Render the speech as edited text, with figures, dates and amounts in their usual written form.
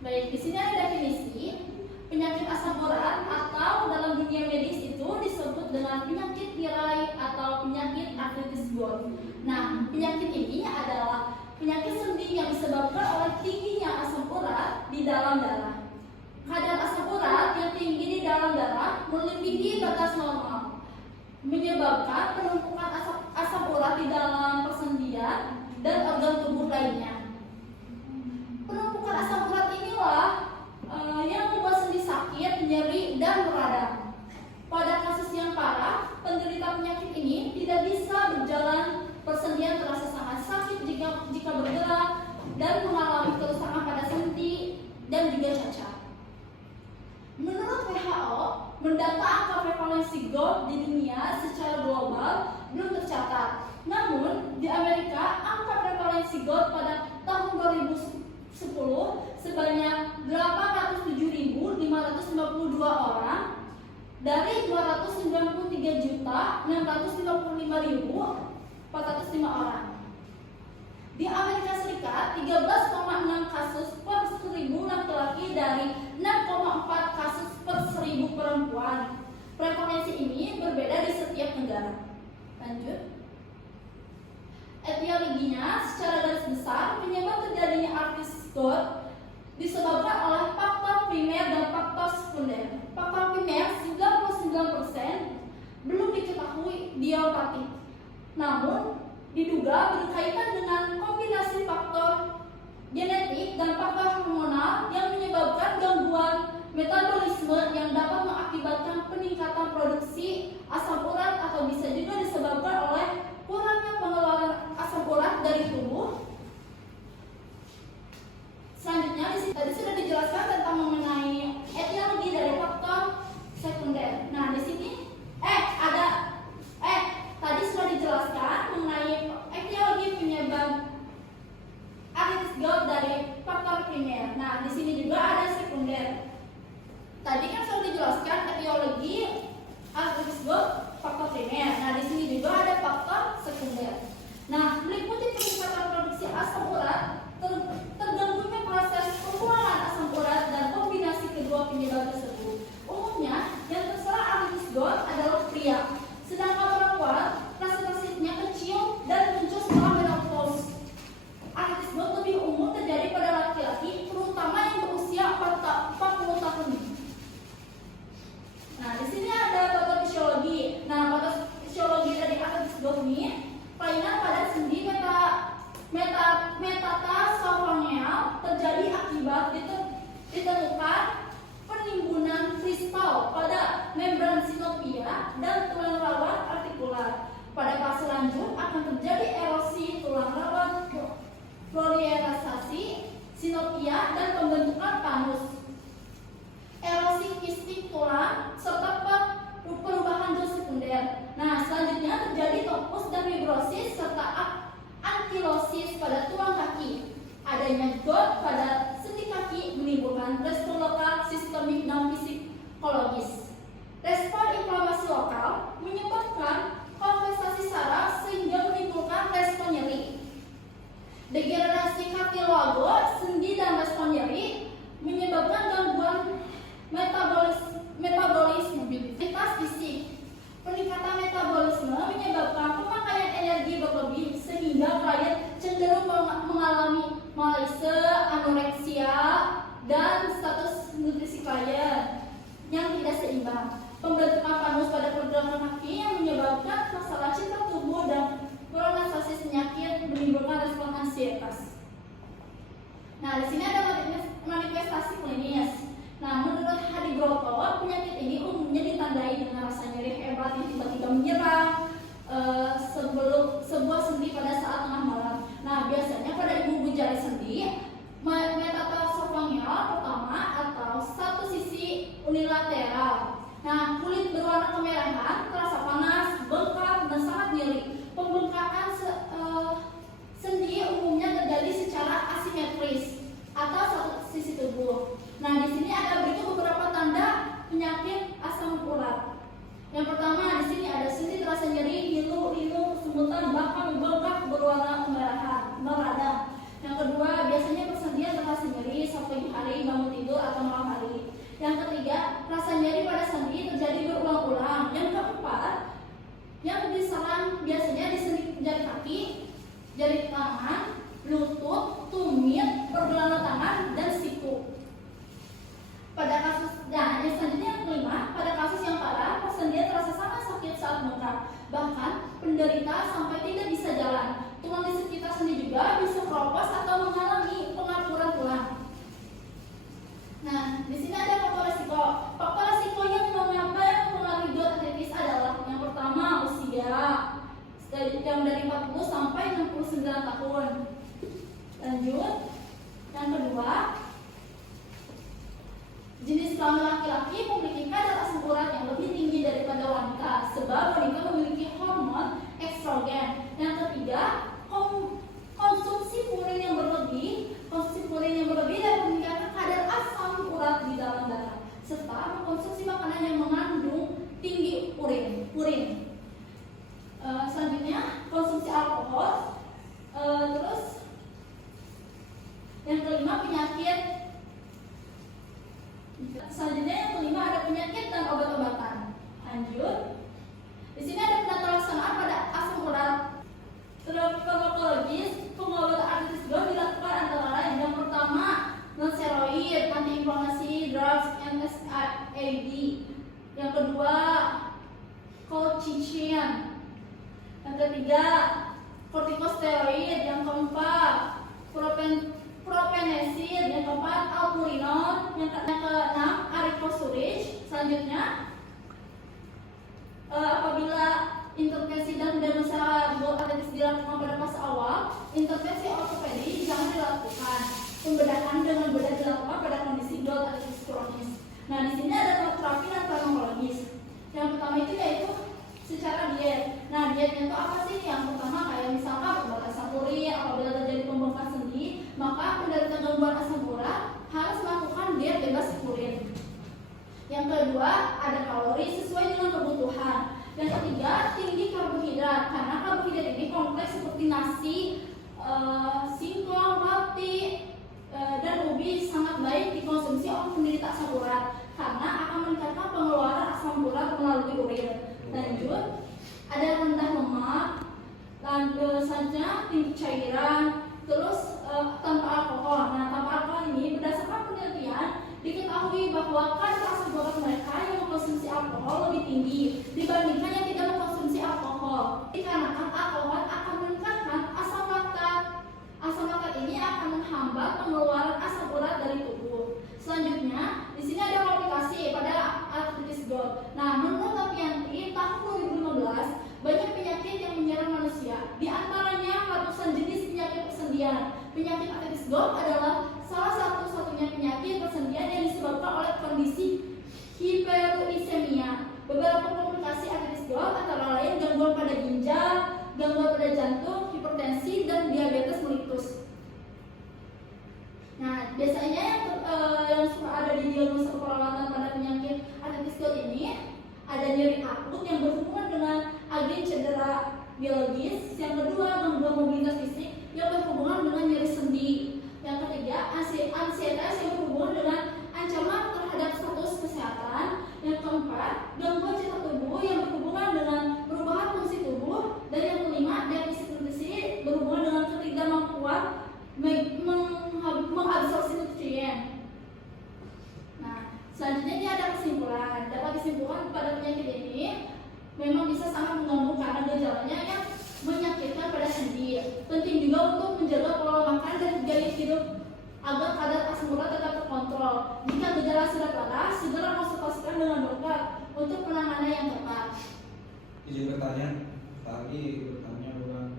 Baik, di sini ada definisi. Penyakit asam urat atau dalam dunia medis itu disebut dengan penyakit tirai atau penyakit artritis Gout. Nah, penyakit ini adalah penyakit sendi yang disebabkan oleh tingginya asam urat di dalam darah. Kadar asam urat yang tinggi di dalam darah melebihi batas normal, menyebabkan penumpukan asam urat di dalam persendian dan organ tubuh lainnya. Penumpukan asam urat inilah yang membuat sendi sakit, nyeri, dan meradang. Pada kasus yang parah, penderita penyakit ini tidak bisa berjalan, persendian terasa sangat sakit jika bergerak, dan mengalami kerusakan pada sendi dan juga cacat. Menurut WHO, mendata angka prevalensi Gout di dunia secara global belum tercatat. Namun, di Amerika, angka prevalensi Gout pada tahun 2010 sebanyak 807.552 orang dari 293.655.405 orang. Di Amerika Serikat, 13,6 kasus per 1.000 laki-laki dari 6,4 kasus per 1.000 perempuan. Prevalensi ini berbeda di setiap negara. Lanjut. Etiologinya secara garis besar, penyebab terjadinya artritis Gout disebabkan oleh faktor primer dan faktor sekunder. Faktor primer 99% belum diketahui idiopatik, namun diduga berkaitan dengan kombinasi faktor genetik dan faktor hormonal yang menyebabkan gangguan metabolisme yang dapat mengakibatkan peningkatan produksi asam urat atau bisa juga disebabkan oleh kurangnya pengeluaran asam urat dari tubuh. Selanjutnya, tadi sudah dijelaskan tentang mengenai etiologi dari faktor sekunder. Nah, di sini tadi sudah dijelaskan mengenai etiologi penyebab artritis Gout dari faktor primer. Nah, di sini juga ada sekunder. Tadi kan sudah dijelaskan etiologi artritis Gout faktor primer. Nah, di sini juga ada faktor sekunder. Nah, meliputi peningkatan produksi asam urat, terganggunya proses pembuangan asam urat dan kombinasi kedua penyebab tersebut. Umumnya, yang terserang artritis Gout adalah pria, sedangkan perempuan presentasinya kecil dan muncul setelah menopause. Artritis Gout lebih umum terjadi pada laki-laki, terutama yang berusia 40 tahun. Nah, di sini ada patofisiologi. Nah, patofisiologi dari artritis Gout ini kelainan pada sendi metatarsophageal terjadi akibat ditemukan penimbunan kristal pada membran sinopia dan tulang rawan artikular. Pada fase lanjut akan terjadi erosi tulang rawan, proliferasi sinopia dan pembentukan panus, erosi kistik tulang serta perubahan dos sekunder. Nah, selanjutnya terjadi topus dan fibrosis serta ankilosis pada tulang kaki. Adanya Gout pada sendi kaki menimbulkan respon lokal sistemik dan psikologis. Respon inflamasi lokal menyebabkan konvensasi saraf sehingga menimbulkan respon nyeri. Degenerasi kartilago sendi dan respon nyeri menyebabkan gangguan metabolisme fisik. Peningkatan metabolisme menyebabkan pemakaian energi berlebih sehingga klien cenderung mengalami malaise, anoreksia, dan status nutrisi klien yang tidak seimbang. Pembentukan panus pada pergelangan kaki yang menyebabkan masalah citra tubuh dan kronisasi penyakit menimbulkan respon ansietas. Nah, di sini ada manifestasi klinis. Nah, menurut Hadi Broto, penyakit ini umumnya ditandai dengan rasa nyeri hebat yang tiba-tiba menyerang sebuah sendi pada saat tengah malam. Nah, biasanya pada ibu jari sendi, metatarsophageal pertama atau satu sisi unilateral. Nah, kulit berwarna kemerahan, terasa panas, bengkak, dan sangat nyeri. Pembengkakan sendi umumnya terjadi secara asimetris atau satu sisi tubuh. Nah, di sini ada berikut beberapa tanda penyakit asam urat. Yang pertama, di sini ada sendi terasa nyeri, ngilu, kesemutan, bahkan bengkak berwarna kemerahan, meradang. Yang kedua, biasanya persendian terasa nyeri sampai hari, pada malam hari. Yang ketiga, rasa nyeri pada sendi terjadi berulang-ulang. Yang keempat, yang diserang biasanya di sendi jari kaki, jari tangan, lutut, tumit, pergelangan tangan, dan siku. Pada kasus, nah yang selanjutnya yang kelima, pada kasus yang parah, persendian terasa sangat sakit saat bengkak. Bahkan penderita sampai tidak bisa jalan. Tulang di sekitar sendi juga bisa keropos atau mengalami pengapuran tulang. Nah, di sini ada faktor resiko. Faktor resiko yang mempengaruhi gout-artritis adalah yang pertama usia, yang dari 40 sampai 69 tahun. Lanjut, yang kedua, jenis kelamin laki-laki memiliki kadar asam urat yang lebih tinggi daripada wanita, sebab wanita memiliki hormon estrogen. Yang ketiga, konsumsi purin yang berlebih dapat meningkatkan kadar asam urat di dalam darah, serta mengkonsumsi makanan yang mengandung tinggi purin. Selanjutnya, konsumsi alkohol. Terus, yang kelima, penyakit. Selanjutnya yang kelima ada penyakit dan obat-obatan. Lanjut. Di sini ada penata laksanaan pada asam urat. Farmakologis, pengobatan artritis gout dilakukan antara lain. Yang pertama, non-steroid, anti-inflamasi, drugs, NSAID. Yang kedua, colchicine. Yang ketiga, kortikosteroid. Yang keempat, propenesin. Yang keempat, alpurinol. Yang keenam, arikosurage. Selanjutnya, apabila intervensi dan diagnosa gout-artritis dilakukan pada fase awal, intervensi ortopedi jangan dilakukan. Pembedahan dengan bedah dilakukan pada kondisi gout-artritis kronis. Nah, di sini ada terapi dan farmakologis. Yang pertama itu yaitu secara diet. Nah, dietnya itu apa sih? Yang pertama kayak misalkan obat asam urat. Apabila terjadi pembengkak sendi, maka penderita gangguan asam urat harus melakukan diet bebas purin. Yang kedua, ada kalori sesuai dengan kebutuhan. Yang ketiga, tinggi karbohidrat, karena karbohidrat ini kompleks seperti nasi, singkong, roti, dan ubi sangat baik dikonsumsi oleh penderita asam urat karena akan meningkatkan pengeluaran asam urat melalui urin. Lanjut, ada rendah lemak, selanjutnya tinggi cairan, terus tanpa alkohol. Nah, tanpa alkohol ini berdasarkan penelitian diketahui bahwa kadar asam urat mereka yang mengkonsumsi alkohol lebih tinggi dibandingkan yang tidak mengkonsumsi alkohol. Dikarenakan alkohol akan meningkatkan asam laktat. Asam laktat ini akan menghambat pengeluaran asam urat dari tubuh. Selanjutnya, di sini ada komplikasi pada artritis gout. Nah, menurut Tapianti tahun 2015 banyak penyakit yang menyerang manusia. Di antaranya ratusan jenis penyakit persendian. Penyakit artritis gout adalah salah satu-satunya penyakit persendian yang disebabkan oleh kondisi hiperuricemia. Beberapa komplikasi artritis gout antara lain gangguan pada ginjal, gangguan pada jantung, hipertensi, dan diabetes mellitus. Nah, biasanya yang suka ada di diagnosa perawatan pada penyakit artritis gout ini ada nyeri akut yang berhubungan dengan agen cedera biologis. Yang kedua, gangguan mobilitas fisik yang berhubungan dengan nyeri sendi. Yang ketiga, ansietas yang berhubungan dengan ancaman terhadap status kesehatan. Yang keempat, gangguan citra tubuh yang berhubungan dengan perubahan fungsi tubuh. Dan yang kelima, defisit nutrisi berhubungan dengan ketidakmampuan mengabsorpsi nutrien. Nah, selanjutnya dia ada kesimpulan. Dapat disimpulkan pada penyakit ini memang bisa sangat mengganggu karena gejalanya yang menyakitkan pada sendi. Penting juga untuk menjaga pola makan dan gaya hidup agar kadar asam urat tetap terkontrol. Jika gejala sudah parah, segera konsultasikan dengan dokter untuk penanganan yang tepat. Izin bertanya, tadi bertanya dengan